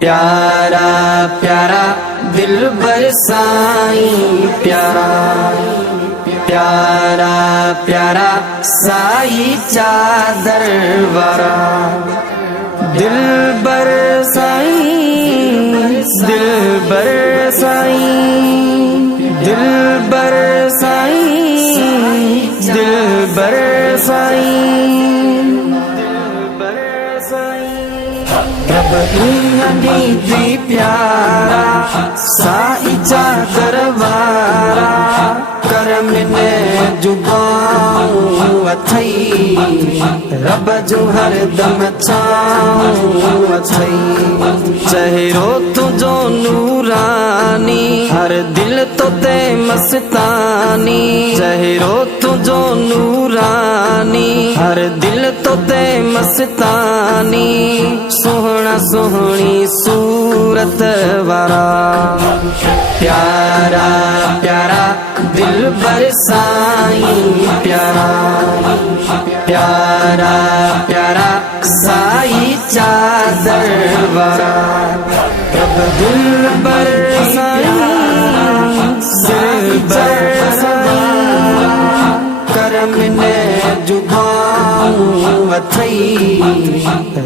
प्यारा प्यारा दिल बरसाई प्यारा प्यारा प्यारा साई चादर वारा दिल बरसाई दिल बरसाई दिल बरसाई दिल बरसाई रब दी प्यारा साई चादर वारा कर मिने जुबाऊं अथई रब जो हर दम चाऊं अथई चेहरो तुझो नूरानी हर दिल तो ते मस्तानी चेहरो तुझो नूरानी हर दिल तो ते मस्तानी सोहना सोहनी सूरत वारा प्यारा प्यारा दिल बरसाई प्यारा प्यारा प्यारा साई चादर वारा रब दिल बरसाई दिल बरसाई करम ने जुबाऊं अथई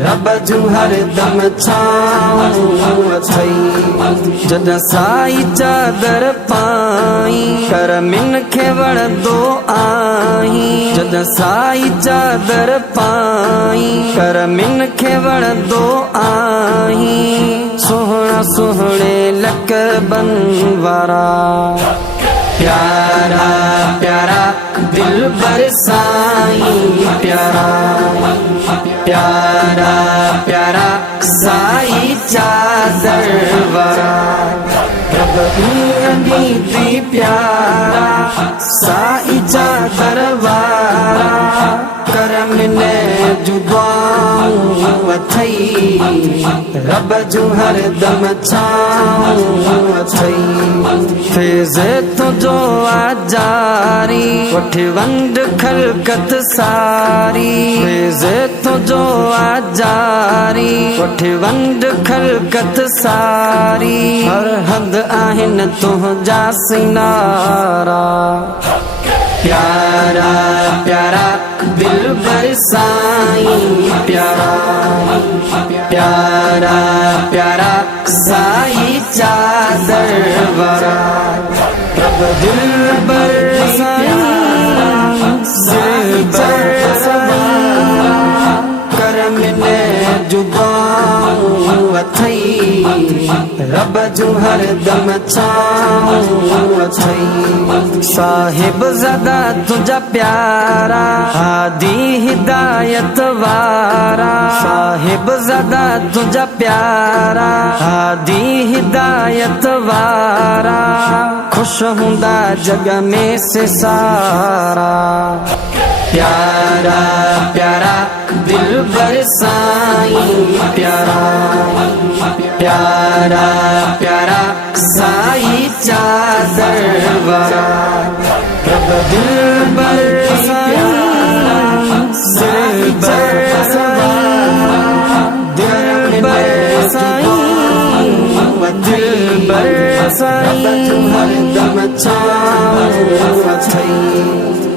रब जो हर दम छाऊं अथई जद साई चादर पाई कर मिन खे वण दो आई जद साई चादर पाई कर मिन खे वण दो आई सोहना सोहणे लक बनवारा प्यारा प्यारा दिल बरसाई प्यारा प्यारा प्यारा साई चादर वारा रब दी प्यारा साई चादर वारा करम ने जुबाऊं अथई रब जो हर दम छाऊं अथई फैज़ तुझो आजारी वठ वंड खलकत सारी फैज़ तुझो आजारी वठ वंड खलकत सारी हर हद आहिन तुझा सिनारा प्यारा प्यारा दिल बरसाई प्यारा प्यारा प्यारा साई चादर वारा रब दिल बरसाई दिल बरसाई करम ने जुबाऊं अथई रब जो हर दम छाऊं अथई साहिब ज़दा तुझा प्यारा हादी हिदायत वारा साहिब ज़दा तुझा प्यारा हादी हिदायत वारा खुश हुंदा जग में से सारा प्यारा प्यारा दिल बरसाई प्यारा प्यारा प्यारा साई चादर वारा रब दिल बरसाई दिल बरसाई दिल बरसाई दिल बरसाई हर दम छाऊं अथई।